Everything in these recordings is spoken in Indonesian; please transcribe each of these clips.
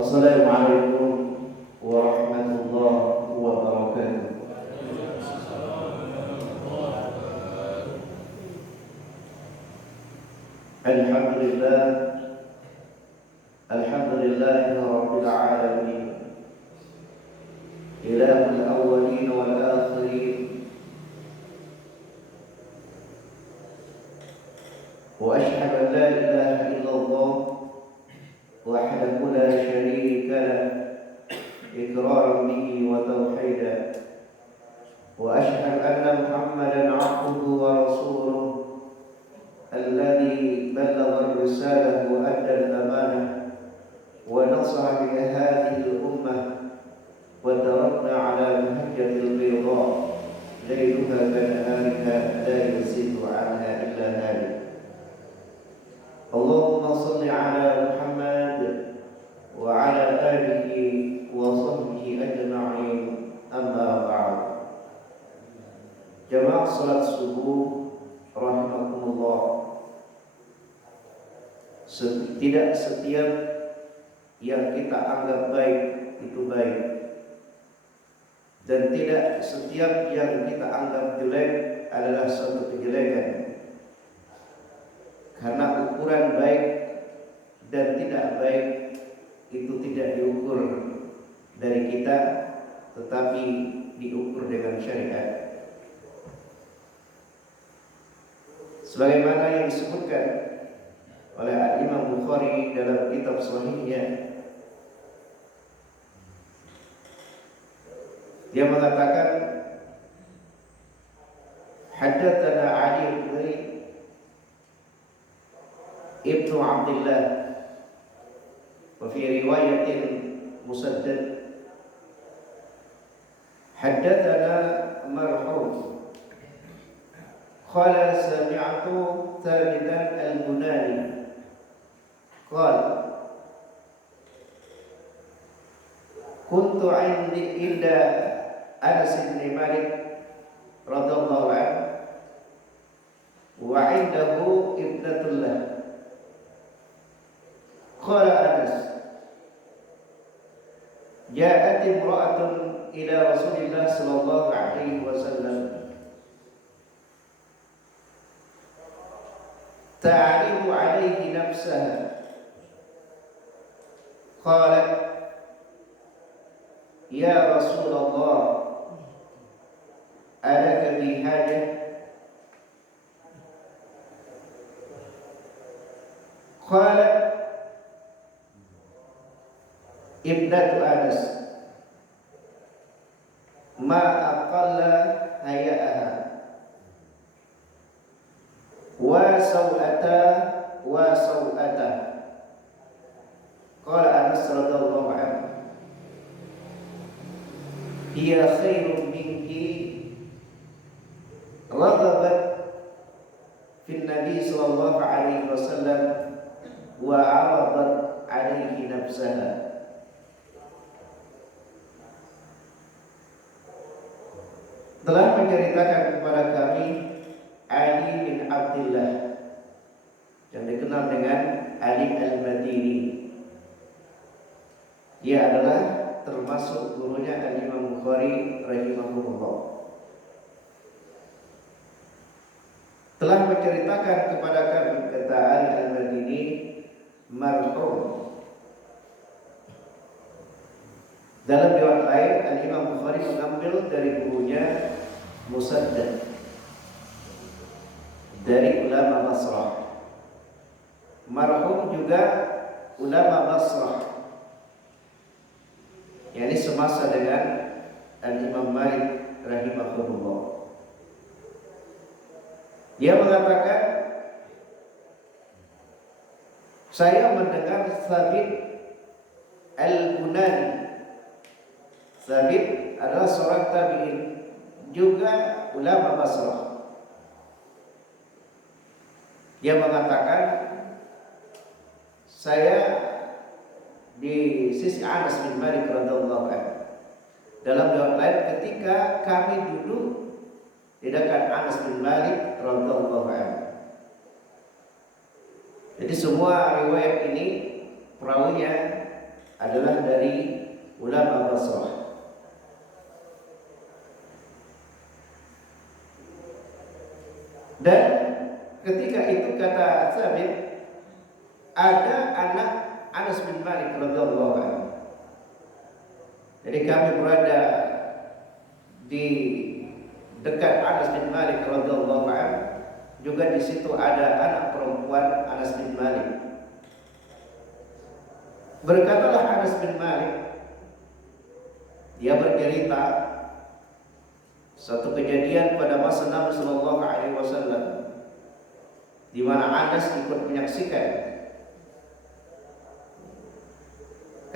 Assalamualaikum warahmatullahi wabarakatuh. Alhamdulillah, alhamdulillahi rabbil alamin, ilahul awwalin wal akhirin, wa ashhadu an la ilaha illallah wahdahu la syarika lah, iqraran bihi wa tauhidan, wa ashhadu anna Muhammadan abduhu wa rasuluh alladzi ballagha ar-risalah wa adda al-amanah wa nasaha bi hadhihi al-ummah wa tarakna ala mahajjatil bayda layluha kanahariha la yazidu anha illa halik. Allahumma salli ala Muhammad wa ala alihi wa sahbihi ajma'in, amma ba'd. Jamaah salat subuh rahimakumullah. Tidak setiap yang kita anggap baik itu baik, dan tidak setiap yang kita anggap jelek adalah suatu kejelekan. Karena ukuran baik dan tidak baik itu tidak diukur dari kita, tetapi diukur dengan syariat. Sebagaimana yang disebutkan oleh Imam Bukhari dalam kitab Sahihnya, dia mengatakan, haddatsana Ali ibnu Abdullah, wa fi riwayatin Musaddad, haddatsana marhum qala sami'tu Thabitan al-Bunani qala kuntu 'inda Anas bin Malik radhiyallahu anhu wa 'indahu ibnatullah. Qala Anas, ja'at imra'atun ila Rasulillah sallallahu alaihi wasallam ta'ridu alaihi nafsaha. Qalat, ya Rasulullah, alaka bi hajah? Qalat ibnatu Anas, ma aqalla haya'aha wa saw'ata wa saw'ata. Qala Anas radhiyallahu anhu, hiya khairun minki, raghabat fi Nabi sallallahu alaihi wasallam wa 'aradat alaihi nafsaha. Telah menceritakan kepada kami Ali bin Abdullah yang dikenal dengan Ali al-Madini. Dia adalah termasuk gurunya Imam Bukhari rahimahullah. Telah menceritakan kepada kami, kata Ali al-Madini, marhum. Dalam riwayat lain, Imam Bukhari mengambil dari gurunya Musaddad, dari ulama Basrah. Marhum juga ulama Basrah, yakni semasa dengan Imam Malik rahimahullah. Dia mengatakan, saya mendengar Thabit al-Bunani. Thabit adalah seorang tabi'in, juga ulama Basrah. Dia mengatakan, saya di sisi Anas bin Malik radhiyallahu anhu. Dalam riwayat lain, ketika kami duduk di dekat Anas bin Malik radhiyallahu anhu. Jadi semua riwayat ini perawinya adalah dari ulama Basrah. Dan ketika itu kata Thabit, ada anak Anas bin Malik radhiyallahu anhu. Jadi kami berada di dekat Anas bin Malik radhiyallahu anhu. Juga di situ ada anak perempuan Anas bin Malik. Berkatalah Anas bin Malik, dia bercerita suatu kejadian pada masa Nabi Sallallahu Alaihi Wasallam, di mana Anas ikut menyaksikan.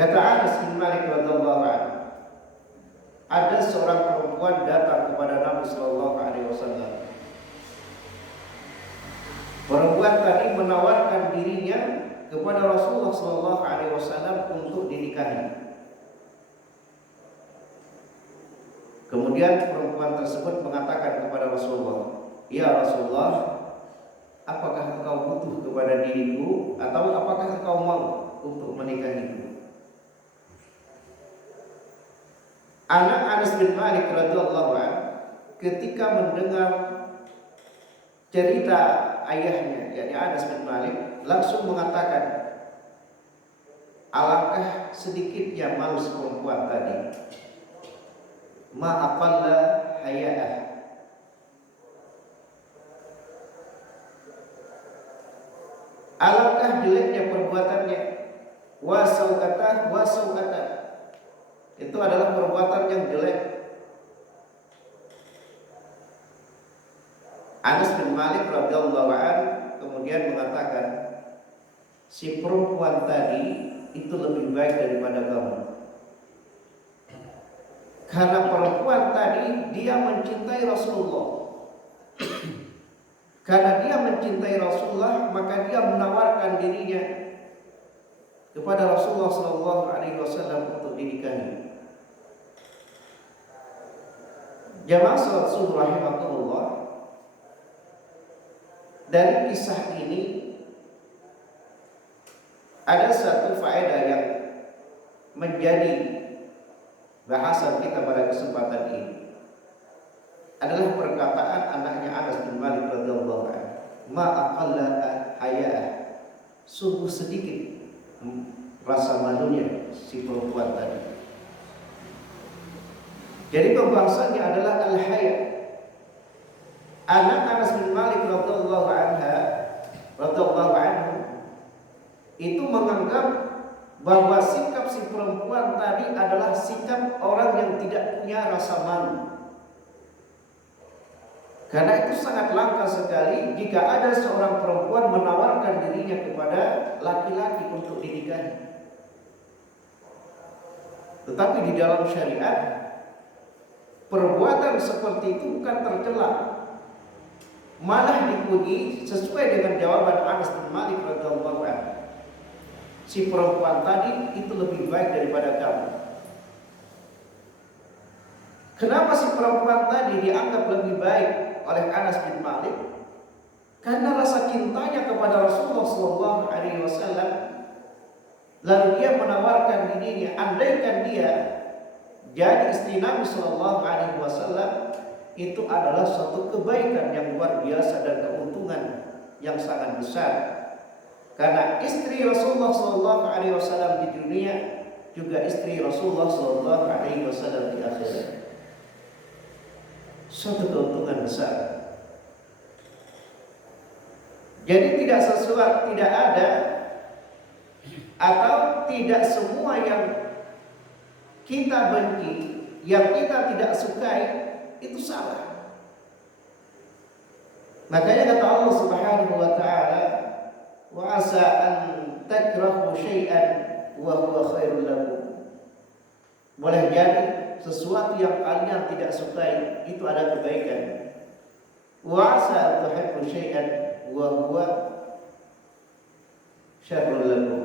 Kata Anas bin Malik radhiyallahu anhu, ada seorang perempuan datang kepada Nabi Sallallahu Alaihi Wasallam. Perempuan tadi menawarkan dirinya kepada Rasulullah Sallallahu Alaihi Wasallam untuk dinikahi. Kemudian perempuan tersebut mengatakan kepada Rasulullah, "Ya Rasulullah, apakah engkau butuh kepada diriku atau apakah engkau mau untuk menikahiku?" Anak Anas bin Malik radhiyallahu anhu ketika mendengar cerita ayahnya, yakni Anas bin Malik, langsung mengatakan, alangkah sedikitnya malu perempuan tadi. Ma aqalla haya'ah. Alangkah jeleknya perbuatannya. Wa sauqatah. Itu adalah perbuatan yang jelek. Anas bin Malik radhiyallahu anhu kemudian mengatakan, si perempuan tadi itu lebih baik daripada kamu. Karena perempuan tadi dia mencintai Rasulullah. Karena dia mencintai Rasulullah, maka dia menawarkan dirinya kepada Rasulullah Sallallahu Alaihi Wasallam untuk dinikahi. Jamaah salat subuh rahimakumullah. Dari kisah ini ada satu faedah yang menjadi bahasan kita pada kesempatan ini, adalah perkataan anaknya Anas bin Malik radhiyallahu anhu, "Ma aqalla haya'ah." Sungguh sedikit rasa malunya si perempuan tadi. Jadi pembahasannya adalah al-haya'. Anak Anas bin Malik radhiyallahu anhu itu menganggap bahwa sikap si perempuan tadi adalah sikap orang yang tidak punya rasa malu. Karena itu sangat langka sekali jika ada seorang perempuan menawarkan dirinya kepada laki-laki untuk dinikahi. Tetapi di dalam syariat, perbuatan seperti itu bukan tercela, malah dipuji sesuai dengan jawaban Anas bin Malik radhiyallahu anhu. Si perempuan tadi itu lebih baik daripada kamu. Kenapa si perempuan tadi dianggap lebih baik oleh Anas bin Malik? Karena rasa cintanya kepada Rasulullah Sallallahu Alaihi Wasallam. Lalu dia menawarkan dirinya, andaikan dia jadi istri Nabi Sallallahu Alaihi Wasallam, itu adalah suatu kebaikan yang luar biasa dan keuntungan yang sangat besar. Karena istri Rasulullah Sallallahu Alaihi Wasallam di dunia juga istri Rasulullah Sallallahu Alaihi Wasallam di akhirat. Suatu keuntungan besar. Jadi tidak ada atau tidak semua yang kita benci, yang kita tidak sukai itu salah. Makanya kata Allah Subhanahu wa taala, wa asa an takrahu syai'an wa huwa khairul lakum. Boleh jadi sesuatu yang kalian tidak sukai itu ada kebaikan. Wa asa an tuhibbu syai'an wa huwa syarrul lakum.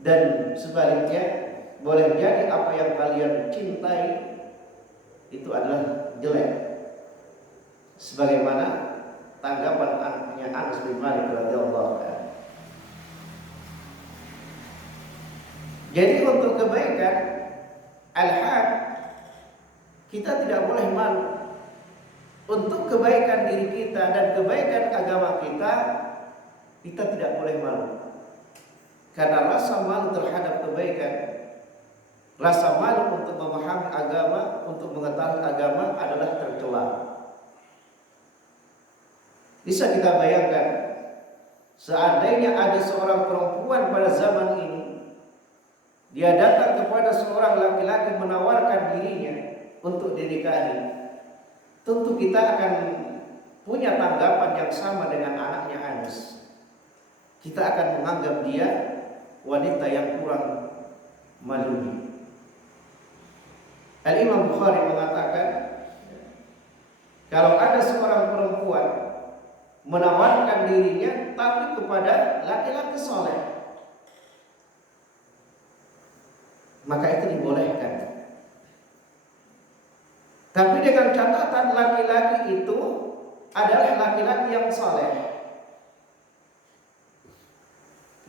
Dan sebaliknya, boleh jadi apa yang kalian cintai itu adalah jelek. Sebagaimana tanggapan anaknya Anas bin Malik radhiyallahu anhu. Jadi untuk kebaikan al-haq kita tidak boleh malu. Untuk kebaikan diri kita dan kebaikan agama kita, kita tidak boleh malu. Karena rasa malu terhadap kebaikan, rasa malu untuk memahami agama, untuk mengetahui agama adalah tercela. Bisa kita bayangkan, seandainya ada seorang perempuan pada zaman ini, dia datang kepada seorang laki-laki menawarkan dirinya untuk dinikahi, tentu kita akan punya tanggapan yang sama dengan anaknya Anas. Kita akan menganggap dia wanita yang kurang malu. Al-Imam Bukhari mengatakan, kalau ada seorang perempuan menawarkan dirinya tapi kepada laki-laki soleh, maka itu dibolehkan. Tapi dengan catatan laki-laki itu adalah laki-laki yang soleh.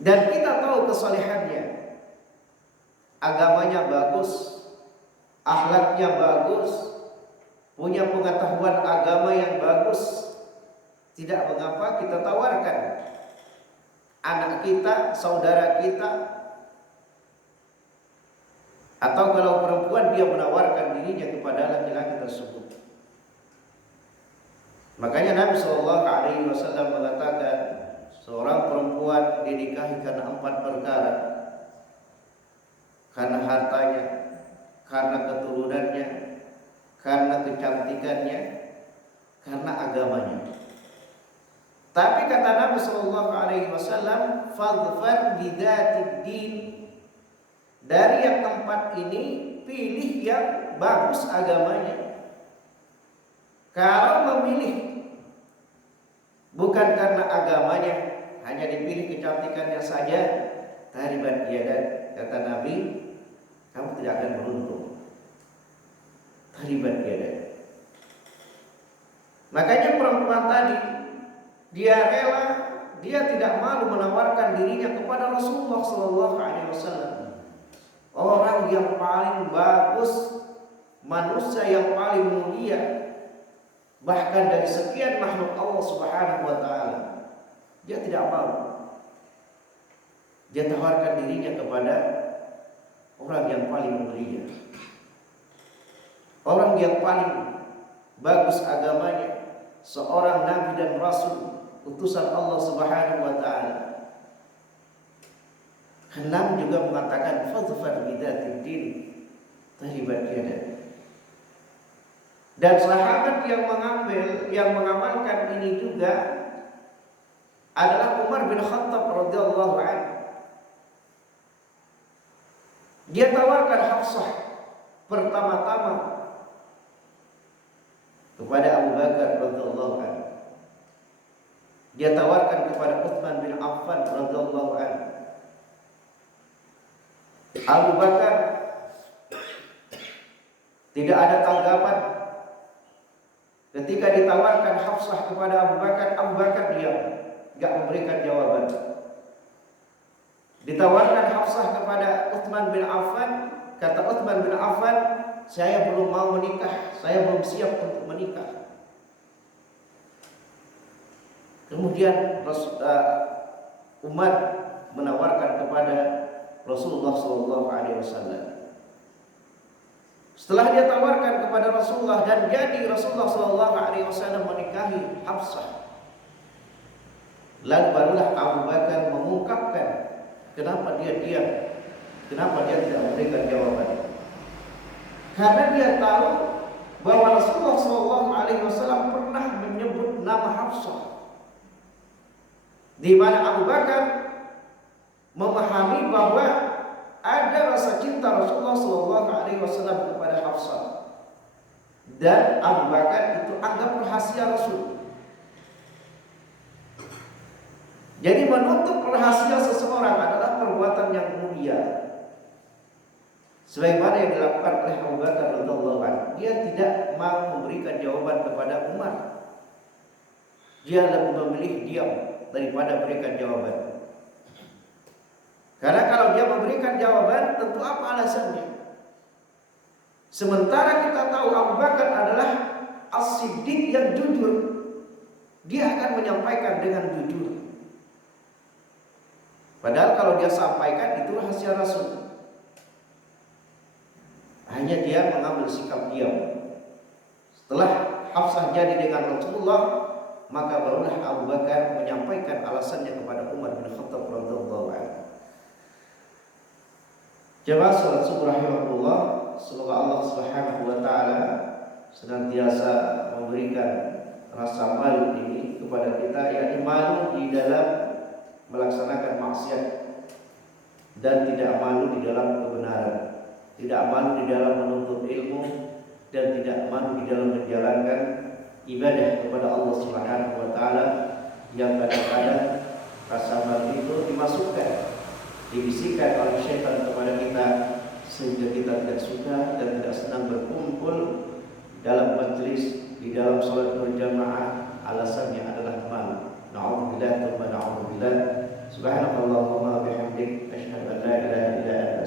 Dan kita tahu kesolehannya, agamanya bagus, akhlaknya bagus, punya pengetahuan agama yang bagus. Tidak mengapa kita tawarkan anak kita, saudara kita, atau kalau perempuan dia menawarkan dirinya kepada laki-laki tersebut. Makanya Nabi SAW mengatakan, seorang perempuan dinikahi karena 4 perkara. Karena hartanya, karena keturunannya, karena kecantikannya, karena agamanya. Tapi kata Nabi SAW, fadfar bidzatid din. Dari yang 4 ini, pilih yang bagus agamanya. Kalau memilih bukan karena agamanya, hanya dipilih kecantikannya saja, taribat yadak, kata Nabi, kamu tidak akan beruntung. Taribat yadak. Makanya perempuan tadi, dia rela, dia tidak malu menawarkan dirinya kepada Rasulullah SAW. Orang yang paling bagus, manusia yang paling mulia, bahkan dari sekian makhluk Allah Subhanahu wa taala, dia tidak malu. Dia tawarkan dirinya kepada orang yang paling mulia, orang yang paling bagus agamanya, seorang nabi dan rasul, utusan Allah Subhanahu wa taala. Nabi juga mengatakan fadfar bidzatid din taribat yadak. Dan sahabat yang mengamalkan ini juga adalah Umar bin Khattab radhiyallahu anhu. Dia tawarkan Hafsah pertama-tama kepada Abu Bakar radhiyallahu anhu. Dia tawarkan kepada Utsman bin Affan radhiyallahu anhu. Abu Bakar tidak ada tanggapan ketika ditawarkan Hafsah kepada Abu Bakar diam, tidak memberikan jawaban. Ditawarkan Hafsah kepada Utsman bin Affan, kata Utsman bin Affan, saya belum mau menikah, saya belum siap untuk menikah. Kemudian Umar menawarkan kepada Rasulullah SAW. Setelah dia tawarkan kepada Rasulullah dan jadi Rasulullah SAW menikahi Hafsah, lalu barulah Abu Bakar mengungkapkan kenapa dia diam, kenapa dia tidak memberikan jawaban. Karena dia tahu bahwa Rasulullah SAW pernah menyebut nama Hafsah, di mana Abu Bakar memahami bahwa ada rasa cinta Rasulullah SAW kepada Hafsah, dan Abu Bakar itu anggap rahasia Rasul. Jadi menutup rahasia seseorang adalah perbuatan yang mulia, sebagaimana yang dilakukan oleh Abu Bakar radhiyallahu anhu. Dia tidak mau memberikan jawaban kepada Umar. Dia lebih memilih diam daripada berikan jawaban. Karena kalau kalau dia memberikan jawaban, tentu apa alasannya? Sementara kita tahu Abu Bakar adalah as-siddiq yang jujur, dia akan menyampaikan dengan jujur. Padahal kalau dia sampaikan itu rahasia Rasul. Hanya dia mengambil sikap diam. Setelah Hafsah jadi dengan Rasulullah, maka barulah Abu Bakar menyampaikan alasannya kepada Umar bin Khattab radhiyallahu anhu. Jemaah salat subuh rahimahullah, semoga Allah Subhanahu wa taala senantiasa memberikan rasa malu ini kepada kita, yakni malu di dalam melaksanakan maksiat dan tidak malu di dalam kebenaran, tidak malu di dalam menuntut ilmu, dan tidak malu di dalam menjalankan ibadah kepada Allah Subhanahu wa taala, yang kadang-kadang rasa malu itu dibisikkan oleh syaitan kepada kita sehingga kita tidak suka dan tidak senang berkumpul dalam majlis, di dalam salat berjamaah. Alasannya adalah malu. Na'udzubillah, subhanallah, subhanakallahumma bihamdik, asyhadu an la ilaha illa anta